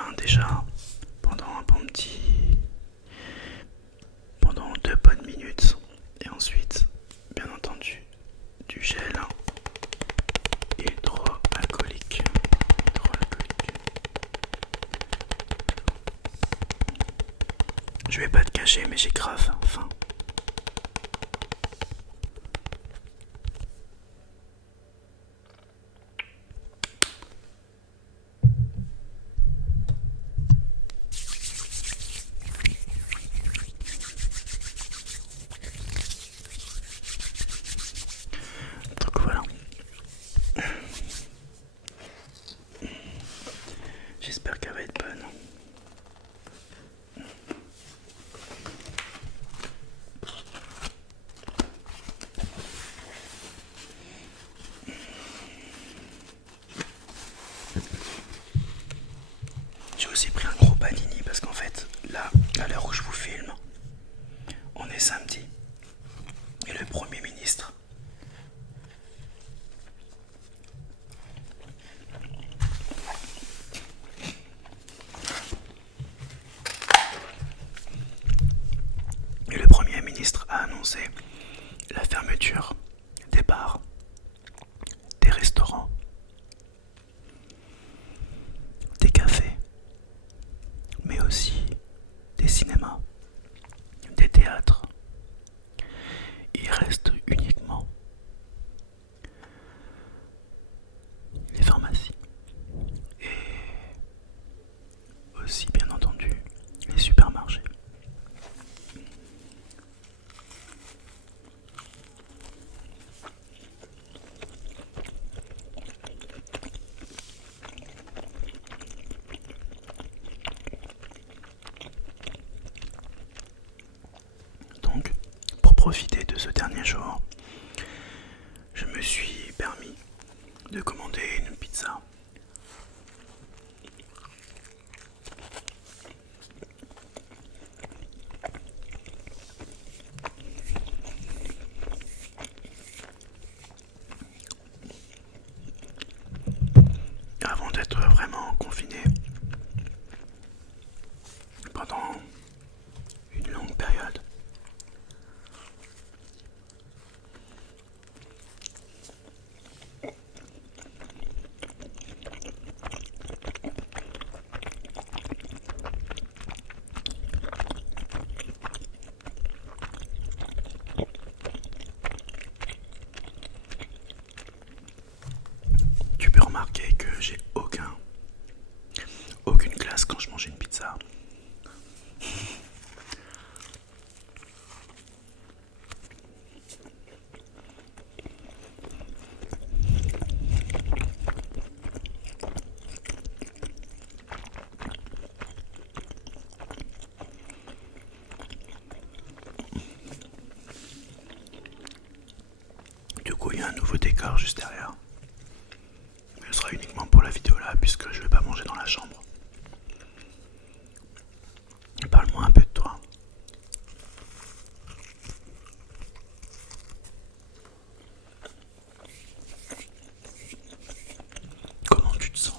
mains déjà pendant un bon petit... pendant 2 bonnes minutes. Et ensuite, bien entendu, du gel hydroalcoolique. Je vais pas te cacher, mais j'ai grave faim. Donc voilà. J'espère qu'elle va être bonne. J'ai aussi pris un gros panini parce qu'en fait, là, à l'heure où je vous filme, on est samedi. Et le Premier ministre a annoncé la fermeture des bars, des restaurants, des cafés, mais aussi des cinémas, des théâtres. Il reste uniquement les pharmacies et aussi bien entendu les supermarchés. Donc, pour profiter de ce dernier jour, je me suis permis de commander une pizza. Avant d'être vraiment confiné pendant une longue période. Tu peux remarquer que j'ai aucune classe quand je mange une pizza. Du coup, il y a un nouveau décor juste derrière. Mais ce sera uniquement pour la vidéo là, puisque je vais pas manger dans la chambre. Parle-moi un peu de toi. Comment tu te sens?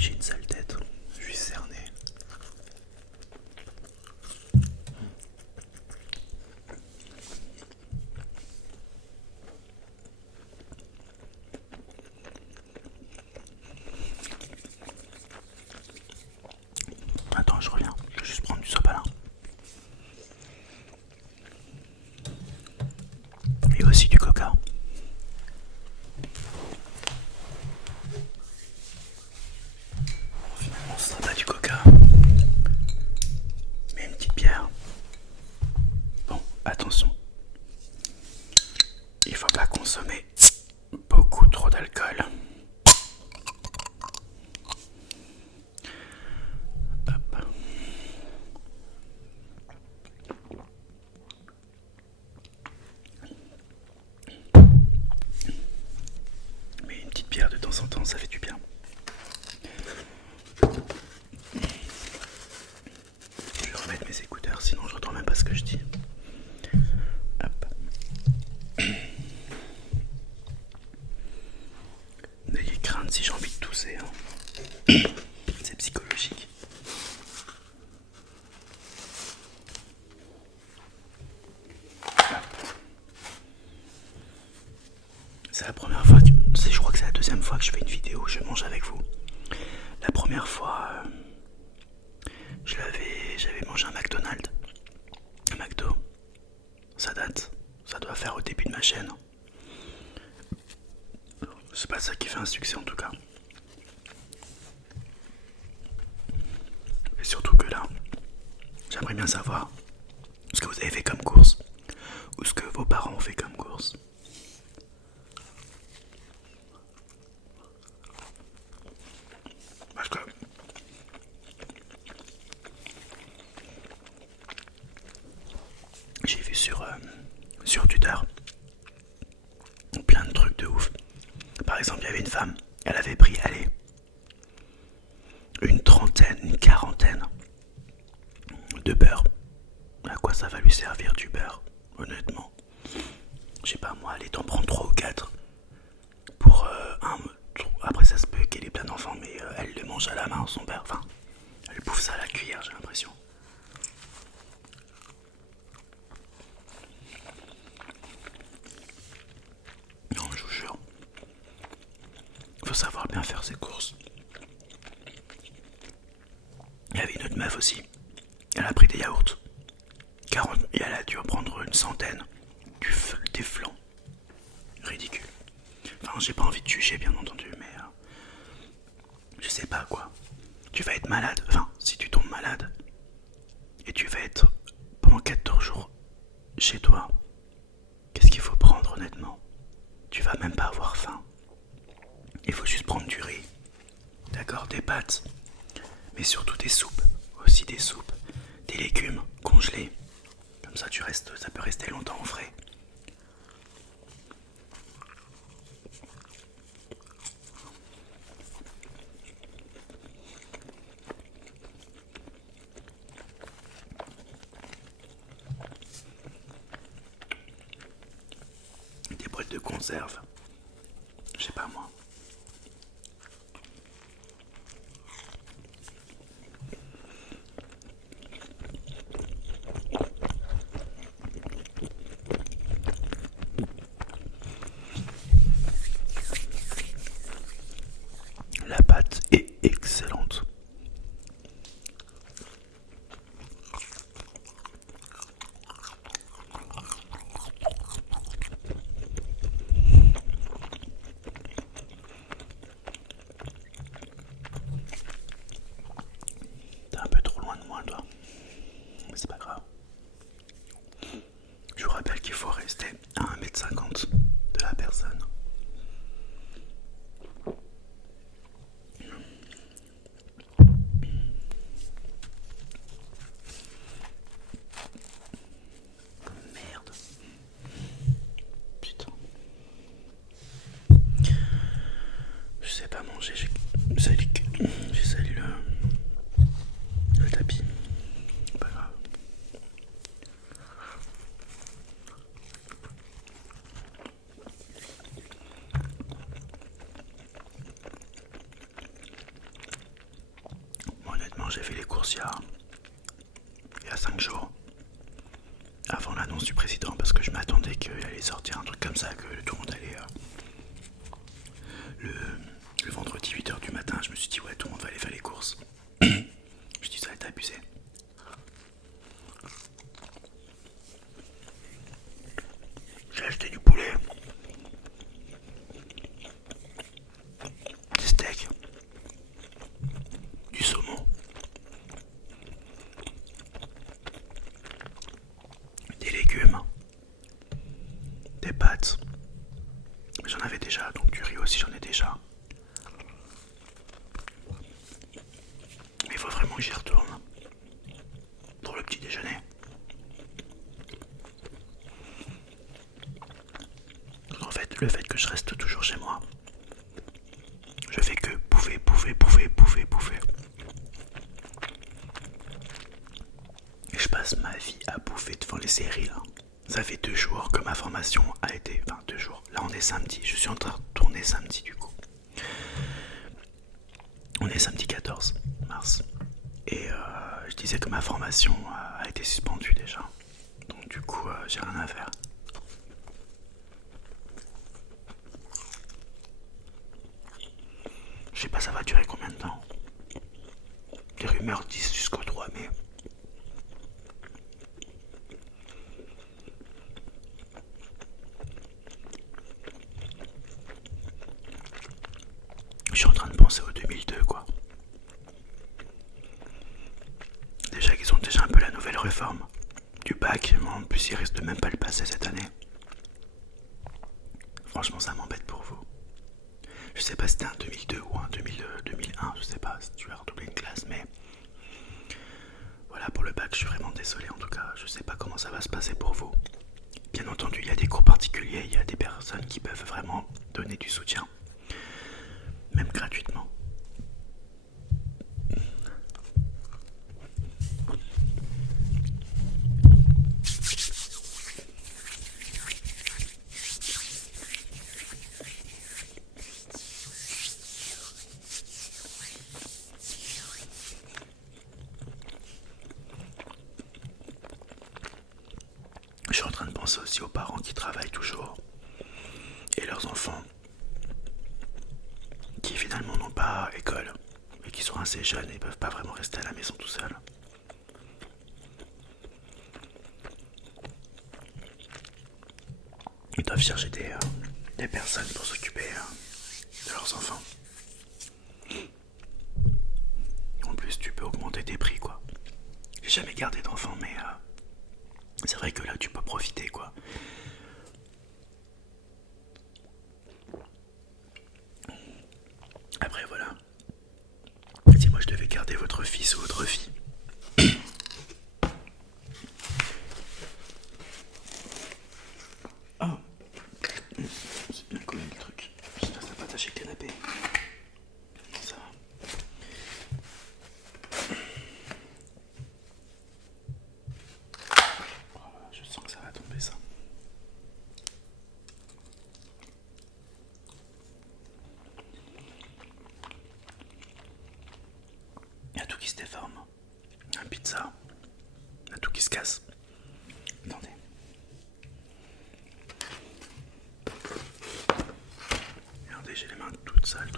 J'ai une sale tête, je suis cerné. Attends, je reviens, je vais juste prendre du sopalin. Et aussi du coca. Finalement, ce sera pas du coca, mais une petite bière. Bon, attention. Il faut pas consommer beaucoup trop d'alcool. Hop. Mais une petite bière de temps en temps, ça fait du bien. Je vais remettre mes écouteurs, sinon je n'entends même pas ce que je dis. Hop. N'ayez crainte si j'ai envie de tousser. Hein. C'est psychologique. C'est la première fois, je crois que c'est la deuxième fois que je fais une vidéo où je mange avec vous. La première fois, j'avais mangé un McDonald's. Un McDo. Ça date. Ça doit faire au début de ma chaîne. C'est pas ça qui fait un succès en tout cas. Et surtout que là, j'aimerais bien savoir ce que vous avez fait comme course. Ou ce que vos parents ont fait comme course. Parce que j'ai vu sur Twitter plein de trucs de ouf. Par exemple, il y avait une femme, elle avait pris, allez, une trentaine, une quarantaine de beurre. À quoi ça va lui servir du beurre, honnêtement? Je sais pas moi, allez, t'en prends 3 ou 4 pour un. Après, ça se peut qu'elle ait plein d'enfants, mais elle le mange à la main, son beurre. Enfin, elle bouffe ça à la cuillère, j'ai l'impression. Non, je vous jure. Faut savoir bien faire ses courses. Il y avait une autre meuf aussi. Elle a pris des yaourts. 40, et elle a dû en prendre une centaine. Des flancs. Ridicule. Enfin, j'ai pas envie de juger, bien entendu, mais je sais pas quoi. Tu vas être malade. Enfin, si tu tombes malade et tu vas être pendant 14 jours chez toi, qu'est-ce qu'il faut prendre honnêtement? Tu vas même pas avoir faim. Il faut juste prendre du riz. D'accord, des pâtes. Mais surtout des soupes. Aussi des soupes. Des légumes congelés. Comme ça, ça peut rester longtemps au frais. Des boîtes de conserve. Je sais pas moi. La pâte est excellente. T'es un peu trop loin de moi, toi. Mais c'est pas grave. Je vous rappelle qu'il faut rester à 1,50 m de la personne. Merde. Putain. Je sais pas manger, j'ai sali le tapis. Pas grave. Franchement, j'ai fait les courses il y a 5 jours. Avant l'annonce du président, parce que je m'attendais qu'il allait sortir un truc comme ça, que tout le monde allait... le vendredi 8h du matin, je me suis dit ouais, tout le monde va aller faire les courses. Je dis ça va être abusé. J'ai acheté du poulet, des steaks, du saumon, des légumes, des pâtes. J'en avais déjà, donc du riz aussi j'en ai déjà. Mais il faut vraiment que j'y retourne pour le petit déjeuner. En fait, le fait que je reste toujours chez moi, je fais que bouffer. Et je passe ma vie à bouffer devant les séries là. Ça fait 2 jours que ma formation a été... Enfin 2 jours, là on est samedi, je suis en train de tourner samedi du coup. On est samedi 14 mars. Et je disais que ma formation a été suspendue déjà. Donc du coup j'ai rien à faire. Je sais pas ça va durer combien de temps. Les rumeurs disent jusqu'au 3 mai. Je suis en train de penser au 2002 quoi. Déjà qu'ils ont déjà un peu la nouvelle réforme du bac, en plus ils risquent de même pas le passer cette année. Franchement ça m'embête pour vous. Je sais pas si c'était un 2002 ou un 2001, je sais pas si tu as redoublé une classe, mais voilà pour le bac je suis vraiment désolé en tout cas, je sais pas comment ça va se passer pour vous. Bien entendu il y a des cours particuliers, il y a des personnes qui peuvent vraiment donner du soutien, même gratuitement. Je suis en train de penser aussi aux parents qui travaillent toujours et leurs enfants qui finalement n'ont pas école et qui sont assez jeunes et ne peuvent pas vraiment rester à la maison tout seuls. Ils doivent chercher des personnes pour s'occuper de leurs enfants. En plus tu peux augmenter tes prix quoi. J'ai jamais gardé d'enfants mais c'est vrai que là tu peux profiter quoi. Après voilà, si moi je devais garder votre fils ou votre fille, oh, c'est bien collé le truc. J'espère que ça n'a pas attaché le canapé. Ça va. Oh, je sens que ça va tomber ça. Il y a tout qui se déforme. Un pizza. Il y a tout qui se casse. Attendez. Regardez, j'ai les mains toutes sales.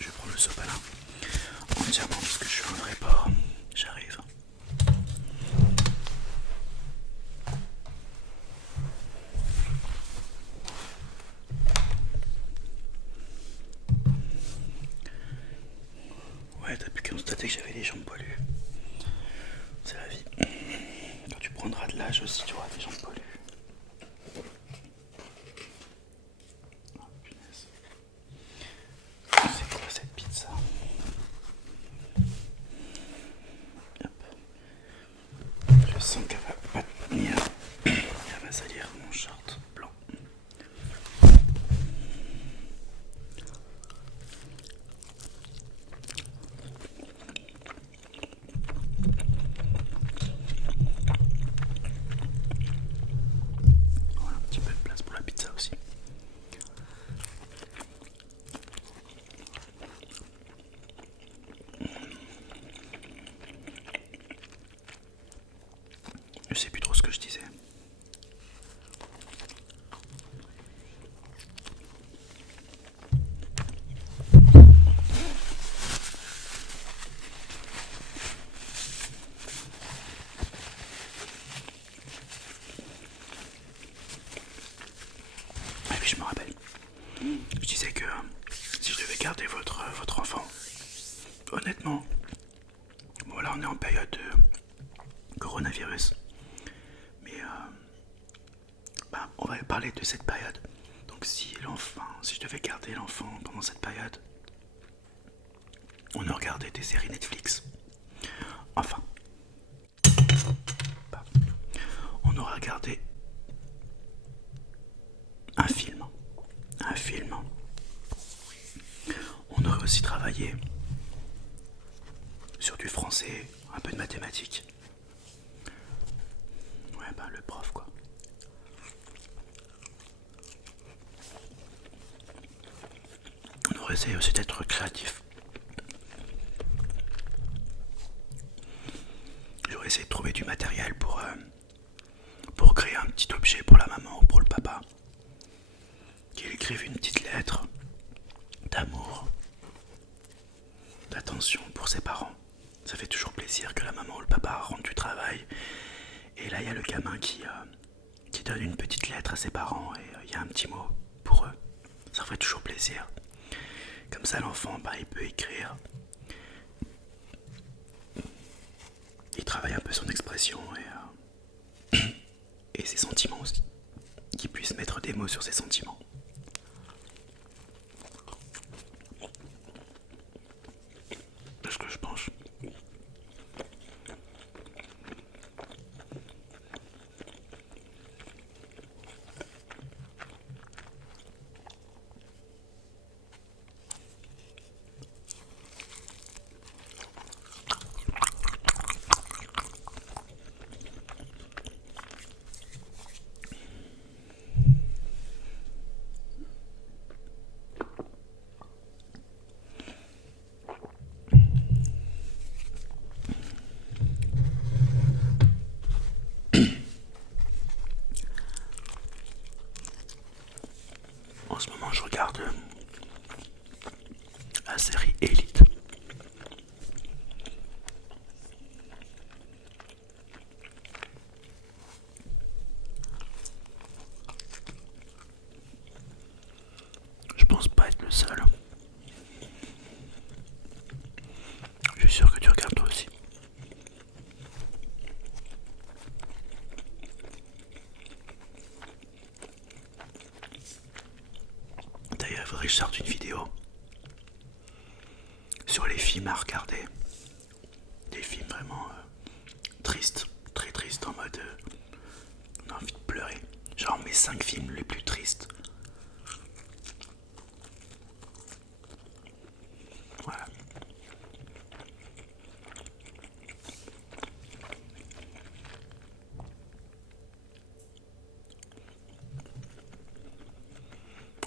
Je vais prendre le sopalin entièrement parce que je suis un vrai porc. J'arrive. Ouais, t'as pu constater que j'avais les jambes poilues. C'est la vie. Quand tu prendras de l'âge aussi, tu auras des jambes poilues. Oh, punaise. C'est quoi cette pizza? Hop. Je sens qu'elle va pas tenir. Elle va salir mon short blanc. cette période. Donc si je devais garder l'enfant pendant cette période, on aurait regardé des séries Netflix. Enfin, pardon. On aurait regardé un film. On aurait aussi travaillé sur du français, un peu de mathématiques. Ouais, le prof quoi. On aurait essayé aussi d'être créatif. J'aurais essayé de trouver du matériel pour créer un petit objet pour la maman ou pour le papa. Qu'il écrive une petite lettre d'amour, d'attention pour ses parents. Ça fait toujours plaisir que la maman ou le papa rentre du travail. Et là, il y a le gamin qui donne une petite lettre à ses parents et il y a un petit mot pour eux. Ça ferait toujours plaisir. Comme ça, l'enfant, il peut écrire. Il travaille un peu son expression et ses sentiments aussi. Qu'il puisse mettre des mots sur ses sentiments. C'est ce que je pense. En ce moment, je regarde la série Elite. Je pense pas être le seul. Je suis sûr que tu regardes toi aussi. D'ailleurs, il faudrait que je sorte une vidéo sur les films à regarder. Des films vraiment tristes, très tristes, en mode on a envie de pleurer. Genre mes 5 films les plus tristes. Voilà.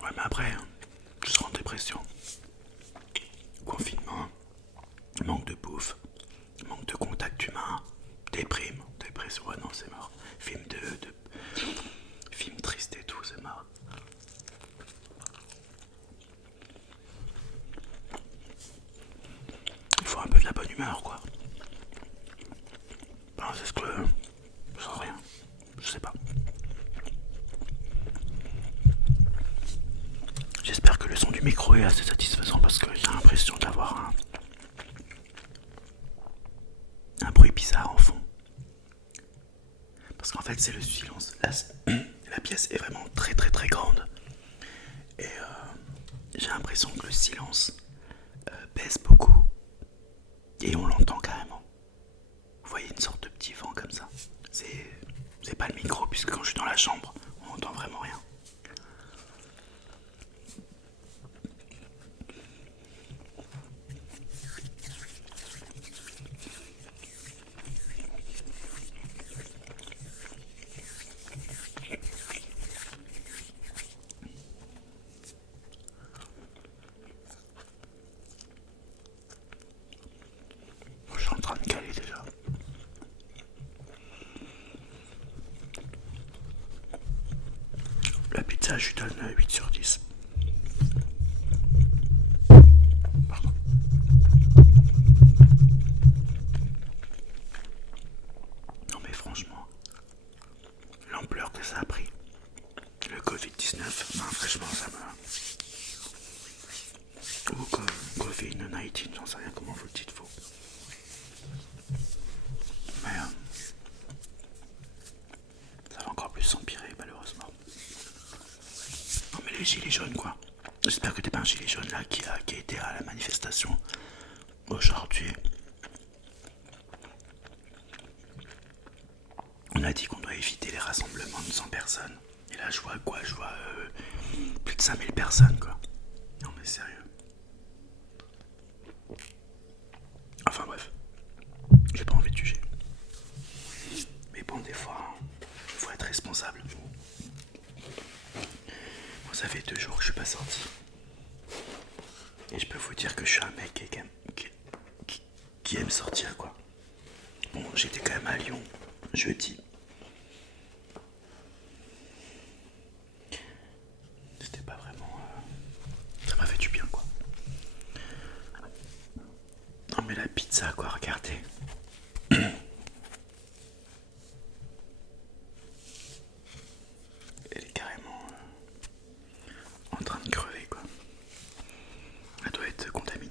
Ouais, mais après, je serai en dépression. Confinement, manque de bouffe, manque de contact humain, dépression, ouais non c'est mort. Film triste et tout, c'est mort. Il faut un peu de la bonne humeur quoi. C'est ce que... Je sens rien, je sais pas. J'espère que le son du micro est assez satisfaisant parce que j'ai l'impression d'avoir un bruit bizarre en fond. Parce qu'en fait c'est le silence. Là, la pièce est vraiment très très très grande. Et j'ai l'impression que le silence baisse beaucoup. Et on l'entend carrément. Vous voyez une sorte de petit vent comme ça. C'est pas le micro puisque quand je suis dans la chambre, on n'entend vraiment rien. Je suis en train de caler déjà. La pizza, je lui donne 8 sur 10. Pardon. Non mais franchement, l'ampleur que ça a pris, le Covid-19, franchement ça me... Ou Covid-19, j'en sais rien comment vous le dites vous. Mais ça va encore plus s'empirer malheureusement. gilet jaune quoi. J'espère que t'es pas un gilet jaune là qui a été à la manifestation aujourd'hui. On a dit qu'on doit éviter les rassemblements de 100 personnes. Et là je vois quoi? Je vois plus de 5000 personnes quoi. Non mais sérieux. Enfin bref. J'ai pas envie de juger. Mais bon des fois, il faut être responsable. Bon, ça fait 2 jours que je suis pas sorti. Et je peux vous dire que je suis un mec qui aime sortir quoi. Bon, j'étais quand même à Lyon jeudi. C'était pas vraiment... Ça m'a fait du bien quoi. Non mais la pizza quoi, regardez. Elle est carrément en train de crever quoi. Elle doit être contaminée.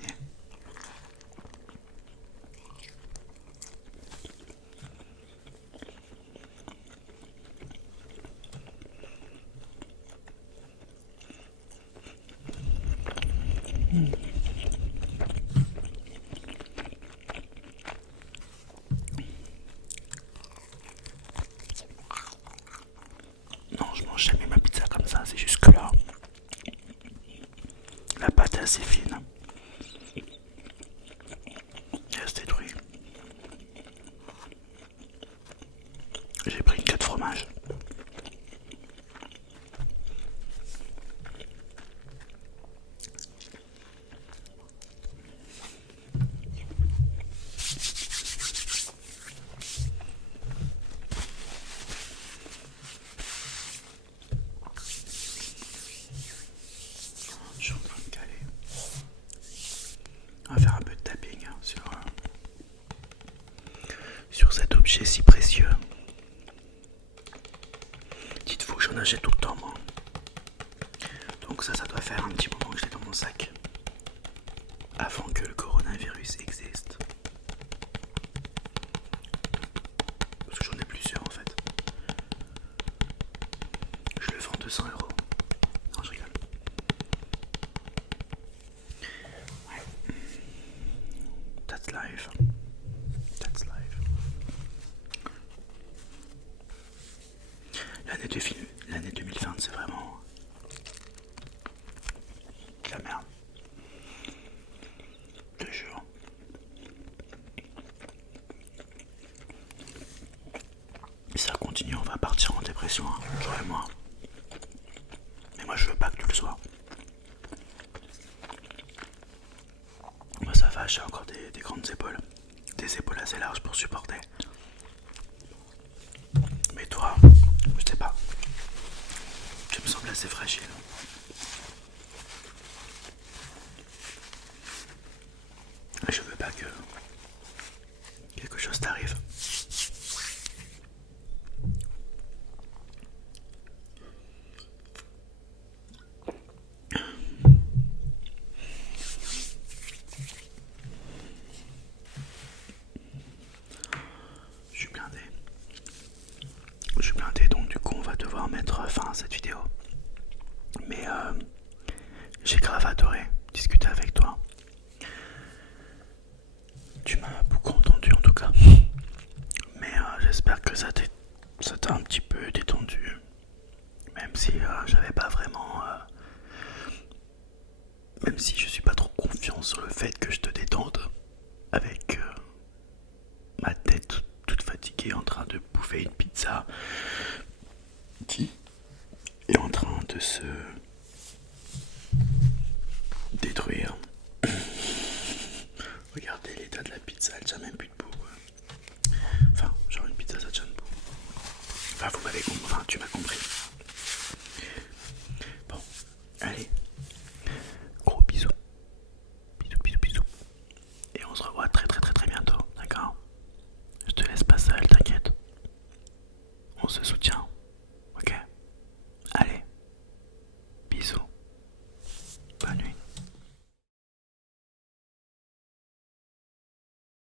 Non, je mange jamais ma pizza comme ça, c'est juste que là, la pâte est assez fine. Et elle se détruit. J'ai pris une 4 fromages. Je suis en train de caler. On va faire un peu de tapping sur cet objet si précieux. Dites-vous que j'en achète tout le temps moi. Donc ça doit faire un petit moment que je l'ai dans mon sac. Avant que le coronavirus existe. Parce que j'en ai plusieurs en fait. Je le vends 200 €. Non, je rigole. Ouais. That's life. That's life. L'année 2020, c'est vraiment de la merde. Je te jure. Et ça continue, on va partir en dépression, hein, toi et moi. Mais moi je veux pas que tu le sois. Moi ça va, j'ai encore des grandes épaules. Des épaules assez larges pour supporter. Mais toi, je sais pas. Tu me sembles assez fragile. Je veux pas que quelque chose t'arrive. Je suis blindé, donc du coup on va devoir mettre fin à cette vidéo. Mais j'ai grave adoré discuter avec toi. Tu m'as beaucoup entendu en tout cas. Mais j'espère que ça t'a un petit peu détendu. Même si j'avais pas vraiment... même si je suis pas trop confiant sur le fait que je te détende. Avec ma tête toute fatiguée en train de bouffer une pizza qui est en train de se détruire. Regardez l'état de la pizza, elle tient même plus debout quoi. Enfin, genre une pizza ça tient debout. Enfin, vous m'avez compris, enfin tu m'as compris. Bon, allez. Gros bisous. Bisous, bisous, bisous. Et on se revoit très très très très